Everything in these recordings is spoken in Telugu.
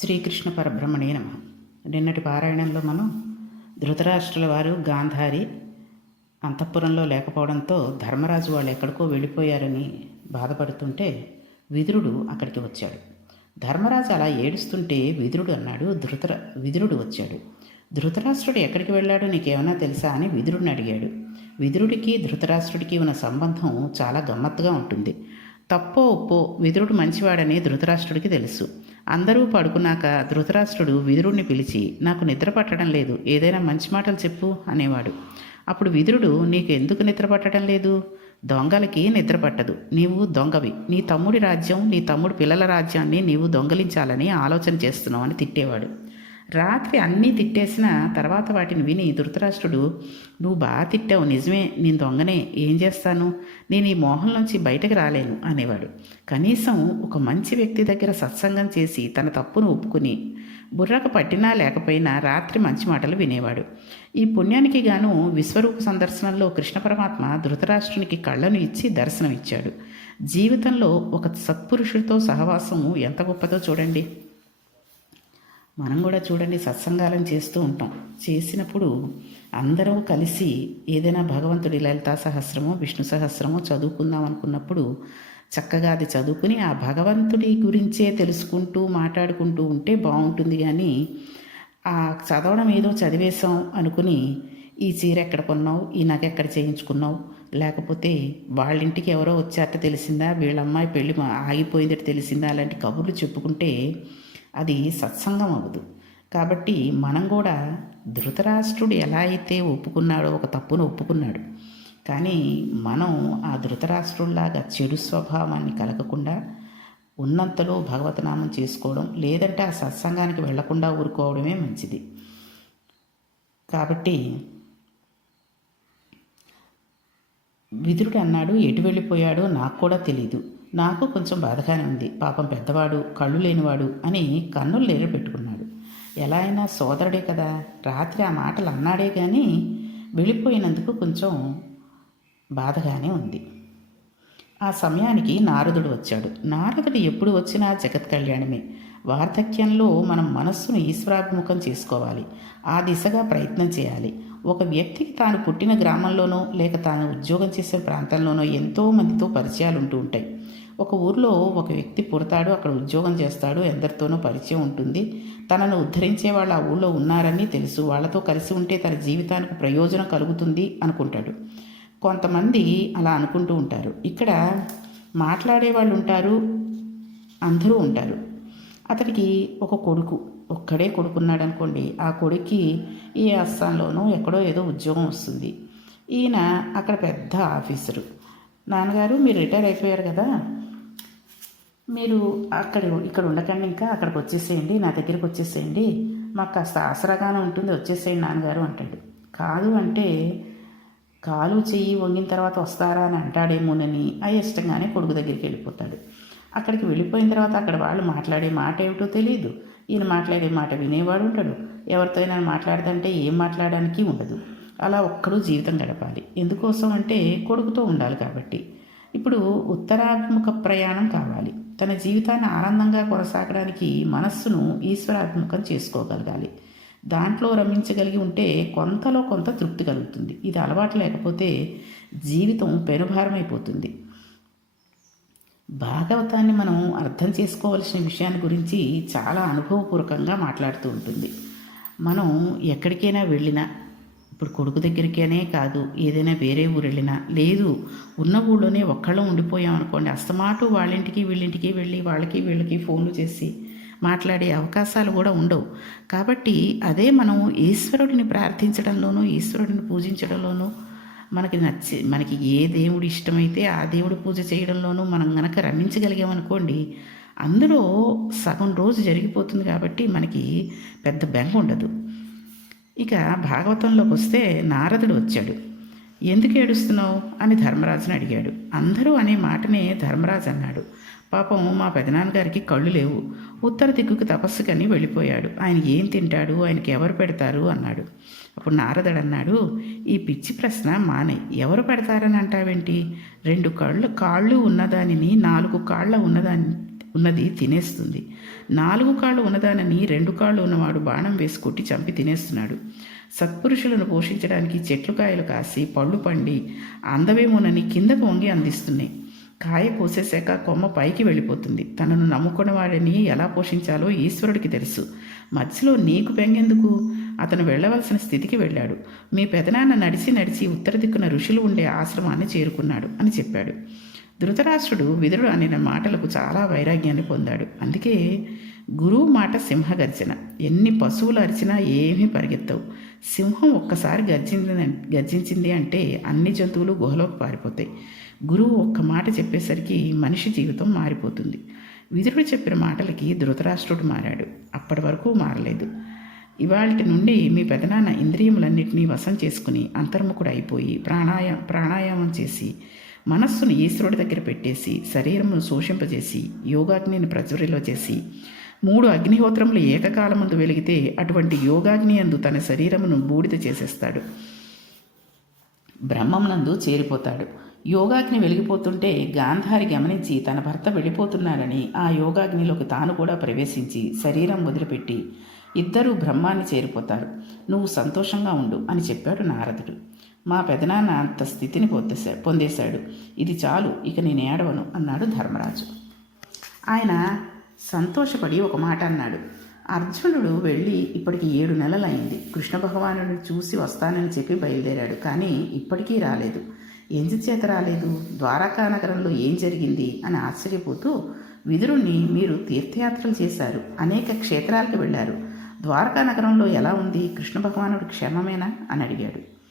శ్రీకృష్ణ పరబ్రహ్మణే నమ. నిన్నటి పారాయణంలో మనం ధృతరాష్ట్రుల వారు గాంధారి అంతఃపురంలో లేకపోవడంతో ధర్మరాజు వాళ్ళు ఎక్కడికో వెళ్ళిపోయారని బాధపడుతుంటే విదురుడు అక్కడికి వచ్చాడు. ధర్మరాజు అలా ఏడుస్తుంటే విదురుడు అన్నాడు ధృతర విదురుడు వచ్చాడు. ధృతరాష్ట్రుడు ఎక్కడికి వెళ్ళాడో నీకేమైనా తెలుసా? అని విదురుడిని అడిగాడు. విదురుడికి ధృతరాష్ట్రుడికి ఉన్న సంబంధం చాలా గమ్మత్తుగా ఉంటుంది. తప్పో ఒప్పో విదురుడు మంచివాడని ధృతరాష్ట్రుడికి తెలుసు. అందరూ పడుకున్నాక ధృతరాష్ట్రుడు విదురుడిని పిలిచి నాకు నిద్ర పట్టడం లేదు ఏదైనా మంచి మాటలు చెప్పు అనేవాడు. అప్పుడు విదురుడు నీకు ఎందుకు నిద్ర పట్టడం లేదు? దొంగలకి నిద్ర పట్టదు. నీవు దొంగవి. నీ తమ్ముడి రాజ్యం నీ తమ్ముడి పిల్లల రాజ్యాన్ని నీవు దొంగలించాలని ఆలోచన చేస్తున్నావు అని తిట్టేవాడు. రాత్రి అన్నీ తిట్టేసిన తర్వాత వాటిని విని ధృతరాష్ట్రుడు నువ్వు బాగా తిట్టావు నిజమే నేను దొంగనే ఏం చేస్తాను? నేను ఈ మోహంలోంచి బయటకు రాలేను అనేవాడు. కనీసం ఒక మంచి వ్యక్తి దగ్గర సత్సంగం చేసి తన తప్పును ఒప్పుకుని బుర్రకు పట్టినా లేకపోయినా రాత్రి మంచి మాటలు వినేవాడు. ఈ పుణ్యానికి గాను విశ్వరూప సందర్శనంలో కృష్ణ పరమాత్మ ధృతరాష్ట్రునికి కళ్ళను ఇచ్చి దర్శనం ఇచ్చాడు జీవితంలో ఒక సత్పురుషుడితో సహవాసము ఎంత గొప్పదో చూడండి. మనం కూడా చూడండి సత్సంగాలను చేస్తూ ఉంటాం. చేసినప్పుడు అందరం కలిసి ఏదైనా భగవంతుడి లలితా సహస్రమో విష్ణు సహస్రమో చదువుకుందాం అనుకున్నప్పుడు చక్కగా అది చదువుకుని ఆ భగవంతుడి గురించే తెలుసుకుంటూ మాట్లాడుకుంటూ ఉంటే బాగుంటుంది కానీ ఆ చదవడం ఏదో చదివేశాం అనుకుని ఈ చీర ఎక్కడ కొన్నావు ఈ నగ ఎక్కడ చేయించుకున్నావు లేకపోతే వాళ్ళ ఇంటికి ఎవరో వచ్చారట తెలిసిందా వీళ్ళ అమ్మాయి పెళ్ళి మా- ఆగిపోయిందట తెలిసిందా అలాంటి కబుర్లు చెప్పుకుంటే అది సత్సంగం అవ్వదు కాబట్టి మనం కూడా ధృతరాష్ట్రుడు ఎలా అయితే ఒప్పుకున్నాడో ఒక తప్పును ఒప్పుకున్నాడు. కానీ మనం ఆ ధృతరాష్ట్రుల్లాగా చెడు స్వభావాన్ని కలగకుండా ఉన్నంతలో భగవతనామం చేసుకోవడం లేదంటే ఆ సత్సంగానికి వెళ్ళకుండా ఊరుకోవడమే మంచిది. కాబట్టి విదురుడు అన్నాడు ఎటు వెళ్ళిపోయాడో నాకు కూడా తెలీదు. నాకు కొంచెం బాధగానే ఉంది. పాపం పెద్దవాడు కళ్ళు లేనివాడు అని కన్నులు లేరు పెట్టుకున్నాడు. ఎలా అయినా సోదరుడే కదా. రాత్రి ఆ మాటలు అన్నాడే కానీ వెళ్ళిపోయినందుకు కొంచెం బాధగానే ఉంది. ఆ సమయానికి నారదుడు వచ్చాడు. నారదుడు ఎప్పుడు వచ్చినా జగత్ కళ్యాణమే. వార్ధక్యంలో మనం మనస్సును ఈశ్వరాభిముఖం చేసుకోవాలి. ఆ దిశగా ప్రయత్నం చేయాలి. ఒక వ్యక్తికి తాను పుట్టిన గ్రామంలోనో లేక తాను ఉద్యోగం చేసే ప్రాంతంలోనో ఎంతో మందితో పరిచయాలు ఉంటూ ఉంటాయి. ఒక ఊర్లో ఒక వ్యక్తి పుడతాడు అక్కడ ఉద్యోగం చేస్తాడు ఎందరితోనో పరిచయం ఉంటుంది. తనను ఉద్ధరించే వాళ్ళు ఆ ఊళ్ళో ఉన్నారని తెలుసు. వాళ్ళతో కలిసి ఉంటే తన జీవితానికి ప్రయోజనం కలుగుతుంది అనుకుంటాడు. కొంతమంది అలా అనుకుంటూ ఉంటారు. ఇక్కడ మాట్లాడే వాళ్ళు ఉంటారు అందరూ ఉంటారు. అతనికి ఒక కొడుకు ఒక్కడే కొడుకున్నాడు అనుకోండి ఆ కొడుక్కి ఈ అస్సాంలోనూ ఎక్కడో ఏదో ఉద్యోగం వస్తుంది. ఈయన అక్కడ పెద్ద ఆఫీసరు. నాన్నగారు మీరు రిటైర్ అయిపోయారు కదా? మీరు అక్కడ ఇక్కడ ఉండకండి ఇంకా అక్కడికి వచ్చేసేయండి నా దగ్గరికి వచ్చేసేయండి. మాకు కాస్త ఆసరాగానే ఉంటుంది వచ్చేసేయండి నాన్నగారు అంటాడు. కాదు అంటే కాలు చెయ్యి వంగిన తర్వాత వస్తారా అని అంటాడేమోనని అయిష్టంగానే కొడుకు దగ్గరికి వెళ్ళిపోతాడు. అక్కడికి వెళ్ళిపోయిన తర్వాత అక్కడ వాళ్ళు మాట్లాడే మాట ఏమిటో తెలియదు ఈయన మాట్లాడే మాట వినేవాడు ఉంటాడు ఎవరితో అయినా మాట్లాడదంటే ఏం మాట్లాడడానికి ఉండదు. అలా ఒక్కడు జీవితం గడపాలి. ఎందుకోసం అంటే కొడుకుతో ఉండాలి కాబట్టి. ఇప్పుడు ఉత్తరాభిముఖ ప్రయాణం కావాలి. తన జీవితాన్ని ఆనందంగా కొనసాగడానికి మనస్సును ఈశ్వరాభిముఖం చేసుకోగలగాలి. దాంట్లో రమించగలిగి ఉంటే కొంతలో కొంత తృప్తి కలుగుతుంది. ఇది అలవాటు లేకపోతే జీవితం పెనుభారమైపోతుంది. భాగవతాన్ని మనం అర్థం చేసుకోవలసిన విషయాన్ని గురించి చాలా అనుభవపూర్వకంగా మాట్లాడుతూ ఉంటుంది. మనం ఎక్కడికైనా వెళ్ళినా ఇప్పుడు కొడుకు దగ్గరికేనే కాదు ఏదైనా వేరే ఊరు వెళ్ళినా లేదు ఉన్న ఊళ్ళోనే ఒక్కళ్ళం ఉండిపోయాం అనుకోండి అస్తమాటు వాళ్ళింటికి వీళ్ళింటికి వెళ్ళి వాళ్ళకి వీళ్ళకి ఫోన్లు చేసి మాట్లాడే అవకాశాలు కూడా ఉండవు. కాబట్టి అదే మనం ఈశ్వరుడిని ప్రార్థించడంలోనూ ఈశ్వరుడిని పూజించడంలోనూ మనకి నచ్చి మనకి ఏ దేవుడు ఇష్టమైతే ఆ దేవుడు పూజ చేయడంలోనూ మనం గనక రమించగలిగామనుకోండి అందులో సగం రోజు జరిగిపోతుంది కాబట్టి మనకి పెద్ద బెంగ ఉండదు. ఇక భాగవతంలోకి వస్తే నారదుడు వచ్చాడు. ఎందుకు ఏడుస్తున్నావు? అని ధర్మరాజుని అడిగాడు. అందరూ అనే మాటనే ధర్మరాజు అన్నాడు. పాపం మా పెదనాన్నగారికి కళ్ళు లేవు. ఉత్తర దిక్కుకు తపస్సుకని వెళ్ళిపోయాడు. ఆయన ఏం తింటాడు? ఆయనకి ఎవరు పెడతారు? అన్నాడు. అప్పుడు నారదుడు అన్నాడు ఈ పిచ్చి ప్రశ్న మానే. ఎవరు పెడతారని అంటావేంటి? రెండు కళ్ళు కాళ్ళు ఉన్నదానిని నాలుగు కాళ్ళ ఉన్నదాన్ని ఉన్నది తినేస్తుంది. నాలుగు కాళ్ళు ఉన్నదానని రెండు కాళ్ళు ఉన్నవాడు బాణం వేసి కొట్టి చంపి తినేస్తున్నాడు. సత్పురుషులను పోషించడానికి చెట్లు కాయలు కాసి పళ్ళు పండి అందవేమోనని కిందకు వంగి అందిస్తున్నాయి. కాయ కోసేశాక కొమ్మ పైకి వెళ్ళిపోతుంది. తనను నమ్ముకున్న వాడిని ఎలా పోషించాలో ఈశ్వరుడికి తెలుసు. మధ్యలో నీకు పెంగెందుకు అతను వెళ్ళవలసిన స్థితికి వెళ్ళాడు. మీ పెదనాన్న నడిచి నడిచి ఉత్తర దిక్కున ఋషులు ఉండే ఆశ్రమాన్ని చేరుకున్నాడు అని చెప్పాడు. ధృతరాష్ట్రుడు విదురుడు అనిన మాటలకు చాలా వైరాగ్యాన్ని పొందాడు. అందుకే గురువు మాట సింహగర్జన. ఎన్ని పశువులు అరిచినా ఏమీ పరిగెత్తవు. సింహం ఒక్కసారి గర్జించింది గర్జించింది అంటే అన్ని జంతువులు గుహలోకి పారిపోతాయి. గురువు ఒక్క మాట చెప్పేసరికి మనిషి జీవితం మారిపోతుంది. విదురుడు చెప్పిన మాటలకి ధృతరాష్ట్రుడు మారాడు. అప్పటి వరకు మారలేదు. ఇవాళ నుండి మీ పెదనాన్న ఇంద్రియములన్నింటినీ వశం చేసుకుని అంతర్ముఖుడు అయిపోయి ప్రాణాయా ప్రాణాయామం చేసి మనస్సును ఈశ్వరుడి దగ్గర పెట్టేసి శరీరమును శోషింపజేసి యోగాగ్నిని ప్రజ్వరిలో చేసి మూడు అగ్నిహోత్రములు ఏకకాలమందు వెలిగితే అటువంటి యోగాగ్ని అందు తన శరీరమును బూడిద చేసేస్తాడు. బ్రహ్మమునందు చేరిపోతాడు. యోగాగ్ని వెలిగిపోతుంటే గాంధారి గమనించి తన భర్త వెళ్ళిపోతున్నారని ఆ యోగాగ్నిలోకి తాను కూడా ప్రవేశించి శరీరం వదిలిపెట్టి ఇద్దరూ బ్రహ్మాన్ని చేరిపోతారు. నువ్వు సంతోషంగా ఉండు అని చెప్పాడు నారదుడు. మా పెదనాన్న అంత స్థితిని పొందేశా పొందేశాడు. ఇది చాలు ఇక నేను ఏడవను అన్నాడు ధర్మరాజు. ఆయన సంతోషపడి ఒక మాట అన్నాడు. అర్జునుడు వెళ్ళి ఇప్పటికి ఏడు నెలలైంది. కృష్ణ భగవానుడిని చూసి వస్తానని చెప్పి బయలుదేరాడు కానీ ఇప్పటికీ రాలేదు. ఎందుచేత రాలేదు? ద్వారకా నగరంలో ఏం జరిగింది? అని ఆశ్చర్యపోతూ విదురుణ్ణి మీరు తీర్థయాత్రలు చేశారు అనేక క్షేత్రాలకు వెళ్ళారు. ద్వారకా నగరంలో ఎలా ఉంది? కృష్ణ భగవానుడు క్షేమమేనా? అని అడిగాడు.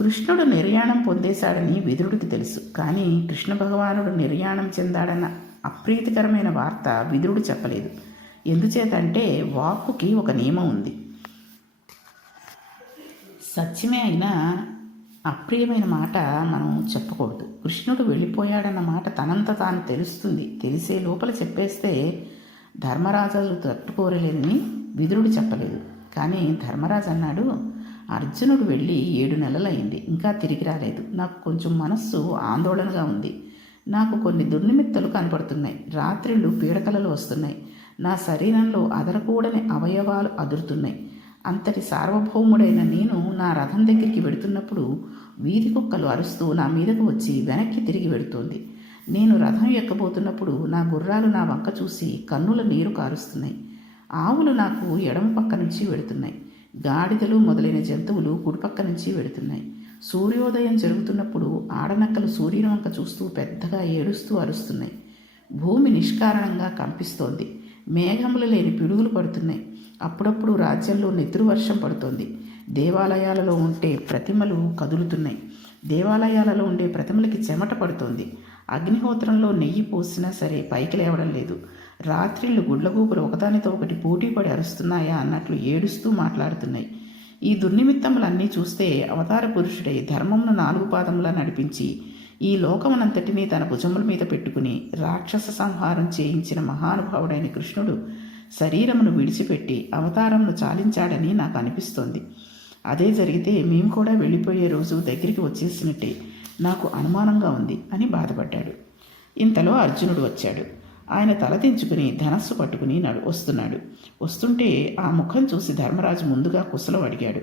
కృష్ణుడు నిర్యాణం పొందేశాడని విదురుడికి తెలుసు. కానీ కృష్ణ భగవానుడు నిర్యాణం చెందాడన్న అప్రీతికరమైన వార్త విదురుడు చెప్పలేదు. ఎందుచేతంటే వాక్కుకి ఒక నియమం ఉంది. సత్యమే అయినా అప్రియమైన మాట మనం చెప్పకూడదు. కృష్ణుడు వెళ్ళిపోయాడన్న మాట తనంత తాను తెలుస్తుంది. తెలిసే లోపల చెప్పేస్తే ధర్మరాజు తట్టుకోరలేదని విదురుడు చెప్పలేదు. కానీ ధర్మరాజు అన్నాడు అర్జునుడు వెళ్ళి ఏడు నెలలైంది ఇంకా తిరిగి రాలేదు. నాకు కొంచెం మనస్సు ఆందోళనగా ఉంది. నాకు కొన్ని దుర్నిమిత్తలు కనపడుతున్నాయి. రాత్రిళ్ళు పీడకలలు వస్తున్నాయి. నా శరీరంలో అదరకూడని అవయవాలు అదురుతున్నాయి. అంతటి సార్వభౌముడైన నేను నా రథం దగ్గరికి వెడుతున్నప్పుడు వీధి కుక్కలు అరుస్తూ నా మీదకు వచ్చి వెనక్కి తిరిగి వెడుతోంది. నేను రథం ఎక్కబోతున్నప్పుడు నా గుర్రాలు నా వంక చూసి కన్నుల నీరు కారుస్తున్నాయి. ఆవులు నాకు ఎడమ పక్క నుంచి వెడుతున్నాయి. గాడిదలు మొదలైన జంతువులు కుడిపక్క నుంచి వెడుతున్నాయి. సూర్యోదయం జరుగుతున్నప్పుడు ఆడనక్కలు సూర్యుని వంక చూస్తూ పెద్దగా ఏడుస్తూ అరుస్తున్నాయి. భూమి నిష్కారణంగా కంపిస్తోంది. మేఘములు లేని పిడుగులు పడుతున్నాయి. అప్పుడప్పుడు రాజ్యంలో నిద్రు వర్షం పడుతోంది. దేవాలయాలలో ఉంటే ప్రతిమలు కదులుతున్నాయి. దేవాలయాలలో ఉండే ప్రతిమలకి చెమట పడుతోంది. అగ్నిహోత్రంలో నెయ్యి పోసినా సరే పైకి లేవడం లేదు. రాత్రిళ్ళు గుడ్లగూపులు ఒకదానితో ఒకటి పోటీపడి అరుస్తున్నాయా అన్నట్లు ఏడుస్తూ మాట్లాడుతున్నాయి. ఈ దుర్నిమిత్తములన్నీ చూస్తే అవతార పురుషుడై ధర్మమును నాలుగు పాదములా నడిపించి ఈ లోకమునంతటినీ తన భుజముల మీద పెట్టుకుని రాక్షస సంహారం చేయించిన మహానుభావుడైన కృష్ణుడు శరీరమును విడిచిపెట్టి అవతారమును చాలించాడని నాకు అనిపిస్తోంది. అదే జరిగితే మేము కూడా వెళ్ళిపోయే రోజు దగ్గరికి వచ్చేసినట్టే నాకు అనుమానంగా ఉంది అని బాధపడ్డాడు. ఇంతలో అర్జునుడు వచ్చాడు. ఆయన తలదించుకుని ధనస్సు పట్టుకుని నడు వస్తున్నాడు. వస్తుంటే ఆ ముఖం చూసి ధర్మరాజు ముందుగా కుశలం అడిగాడు.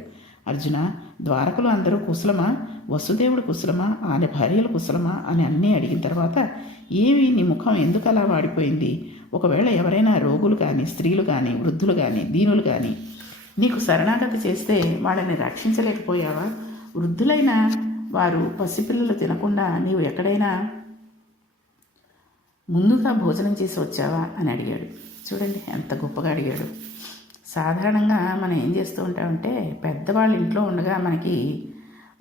అర్జున ద్వారకలో అందరూ కుశలమా? వసుదేవుడు కుశలమా? ఆయన భార్యలు కుశలమా? అని అన్నీ అడిగిన తర్వాత ఏవి నీ ముఖం ఎందుకు అలా వాడిపోయింది? ఒకవేళ ఎవరైనా రోగులు కానీ స్త్రీలు కానీ వృద్ధులు కానీ దీనులు కానీ నీకు శరణాగతి చేస్తే వాళ్ళని రక్షించలేకపోయావా? వృద్ధులైన వారు పసిపిల్లలు తినకుండా నీవు ఎక్కడైనా ముందుగా భోజనం చేసి వచ్చావా అని అడిగాడు. చూడండి ఎంత గొప్పగా అడిగాడు. సాధారణంగా మనం ఏం చేస్తూ ఉంటామంటే పెద్దవాళ్ళు ఇంట్లో ఉండగా మనకి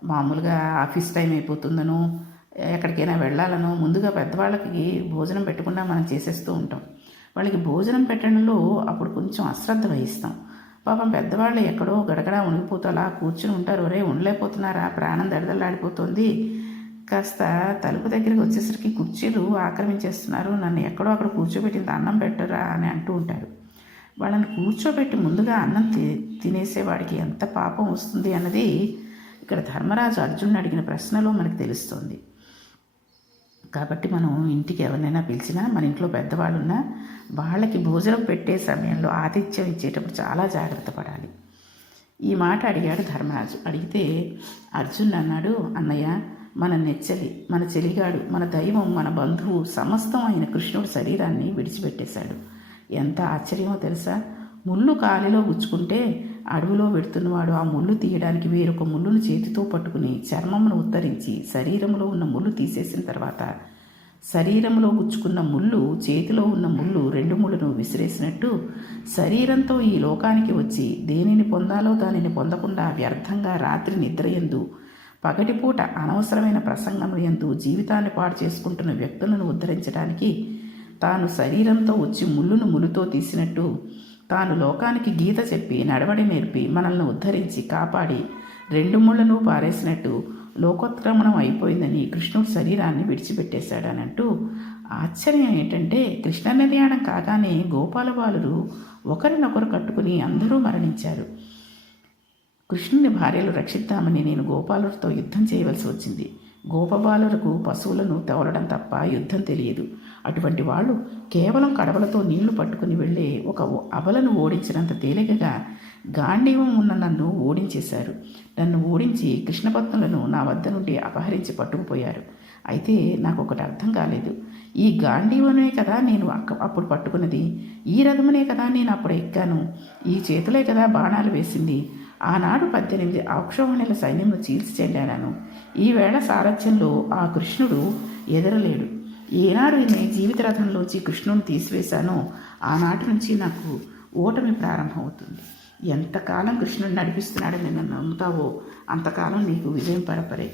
మామూలుగా ఆఫీస్ టైం అయిపోతుందనో ఎక్కడికైనా వెళ్ళాలనో ముందుగా పెద్దవాళ్ళకి భోజనం పెట్టకుండా మనం చేసేస్తూ ఉంటాం. వాళ్ళకి భోజనం పెట్టడంలో అప్పుడు కొంచెం అశ్రద్ధ వహిస్తాం. పాపం పెద్దవాళ్ళు ఎక్కడో గడగడా ఉనిగిపోతూ అలా కూర్చుని ఉంటారు. ఒరే ఉండలేకపోతున్నారా? ప్రాణం దడదలాడిపోతుంది కాస్త తలుపు దగ్గరికి వచ్చేసరికి కుర్చీలు ఆక్రమించేస్తున్నారు. నన్ను ఎక్కడో అక్కడ కూర్చోబెట్టింది అన్నం పెట్టరా అని అంటూ ఉంటారు వాళ్ళని కూర్చోబెట్టి ముందుగా అన్నం తి తినేసేవాడికి ఎంత పాపం వస్తుంది అన్నది ఇక్కడ ధర్మరాజు అర్జునుడు అడిగిన ప్రశ్నలో మనకు తెలుస్తుంది. కాబట్టి మనం ఇంటికి ఎవరినైనా పిలిచినా మన ఇంట్లో పెద్దవాళ్ళున్నా వాళ్ళకి భోజనం పెట్టే సమయంలో ఆతిథ్యం ఇచ్చేటప్పుడు చాలా జాగ్రత్త పడాలి. ఈ మాట అడిగాడు ధర్మరాజు. అడిగితే అర్జున్ అన్నాడు అన్నయ్య మన నెచ్చలి మన చెలిగాడు మన దైవం మన బంధువు సమస్తం అయిన కృష్ణుడు శరీరాన్ని విడిచిపెట్టేశాడు. ఎంత ఆశ్చర్యమో తెలుసా? ముళ్ళు కాలిలో గుచ్చుకుంటే అడవిలో పెడుతున్నవాడు ఆ ముళ్ళు తీయడానికి వేరొక ముళ్ళును చేతితో పట్టుకుని చర్మమును ఉత్తరించి శరీరంలో ఉన్న ముళ్ళు తీసేసిన తర్వాత శరీరంలో గుచ్చుకున్న ముళ్ళు చేతిలో ఉన్న ముళ్ళు రెండు ముళ్ళను విసిరేసినట్టు శరీరంతో ఈ లోకానికి వచ్చి దేనిని పొందాలో దానిని పొందకుండా వ్యర్థంగా రాత్రి నిద్రయందు పగటిపూట అనవసరమైన ప్రసంగములు ఎందు జీవితాన్ని పాడు చేసుకుంటున్న వ్యక్తులను ఉద్ధరించడానికి తాను శరీరంతో వచ్చి ముళ్ళును ములుతో తీసినట్టు తాను లోకానికి గీత చెప్పి నడవడి నేర్పి మనల్ని ఉద్ధరించి కాపాడి రెండు ముళ్ళను పారేసినట్టు లోకోత్క్రమణం అయిపోయిందని కృష్ణుడు శరీరాన్ని విడిచిపెట్టేశాడనంటూ ఆశ్చర్యం ఏంటంటే కృష్ణ నిర్యాణం కాగానే గోపాలబాలురు ఒకరినొకరు కట్టుకుని అందరూ మరణించారు. కృష్ణుని భార్యలు రక్షిద్దామని నేను గోపాలుడితో యుద్ధం చేయవలసి వచ్చింది. గోపబాలులకు పశువులను తవలడం తప్ప యుద్ధం తెలియదు. అటువంటి వాళ్ళు కేవలం కడవలతో నీళ్ళు పట్టుకుని వెళ్ళే ఒక అబలను ఓడించినంత తేలికగా గాంధీవం ఉన్న నన్ను ఓడించేశారు. నన్ను ఓడించి కృష్ణపత్నులను నా వద్ద నుండి అపహరించి పట్టుకుపోయారు. అయితే నాకు ఒకటి అర్థం కాలేదు. ఈ గాంధీవనే కదా నేను అక్క అప్పుడు పట్టుకున్నది? ఈ రథమునే కదా నేను అప్పుడు ఎక్కాను? ఈ చేతులే కదా బాణాలు వేసింది? ఆనాడు పద్దెనిమిది ఆక్షోహణిల సైన్యంలో చీల్చి చెల్లాను ఈవేళ సారథ్యంలో ఆ కృష్ణుడు ఎదరలేడు. ఏనాడు నేను జీవిత రథంలోంచి కృష్ణుని తీసివేశానో ఆనాటి నుంచి నాకు ఓటమి ప్రారంభమవుతుంది. ఎంతకాలం కృష్ణుడు నడిపిస్తున్నాడని నిన్ను నమ్ముతావో అంతకాలం నీకు విజయం పరపరే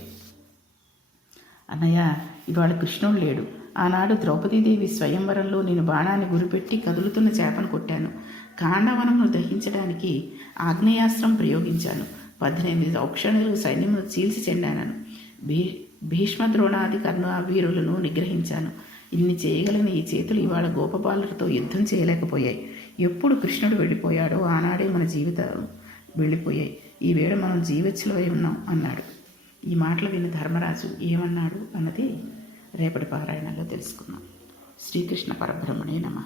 అన్నయ్య ఇవాళ కృష్ణుడు లేడు. ఆనాడు ద్రౌపదీదేవి స్వయంవరంలో నేను బాణాన్ని గురిపెట్టి కదులుతున్న చేపను కొట్టాను. కాండవనమును దహించడానికి ఆగ్నేయాస్త్రం ప్రయోగించాను. పద్దెనిమిది ఔక్షణులు సైన్యమును చీల్చి చెండాను భీ భీష్మ ద్రోణాది కర్ణ వీరులను నిగ్రహించాను. ఇన్ని చేయగలిగిన ఈ చేతులు ఇవాళ గోపబాలులతో యుద్ధం చేయలేకపోయాయి. ఎప్పుడు కృష్ణుడు వెళ్ళిపోయాడో ఆనాడే మన జీవితాలు వెళ్ళిపోయాయి. ఈ వేళ మనం జీవచ్చులవై ఉన్నాం అన్నాడు. ఈ మాటలు విని ధర్మరాజు ఏమన్నాడు అన్నది రేపటి పారాయణంలో తెలుసుకున్నాం శ్రీకృష్ణ పరబ్రహ్మణే నమ.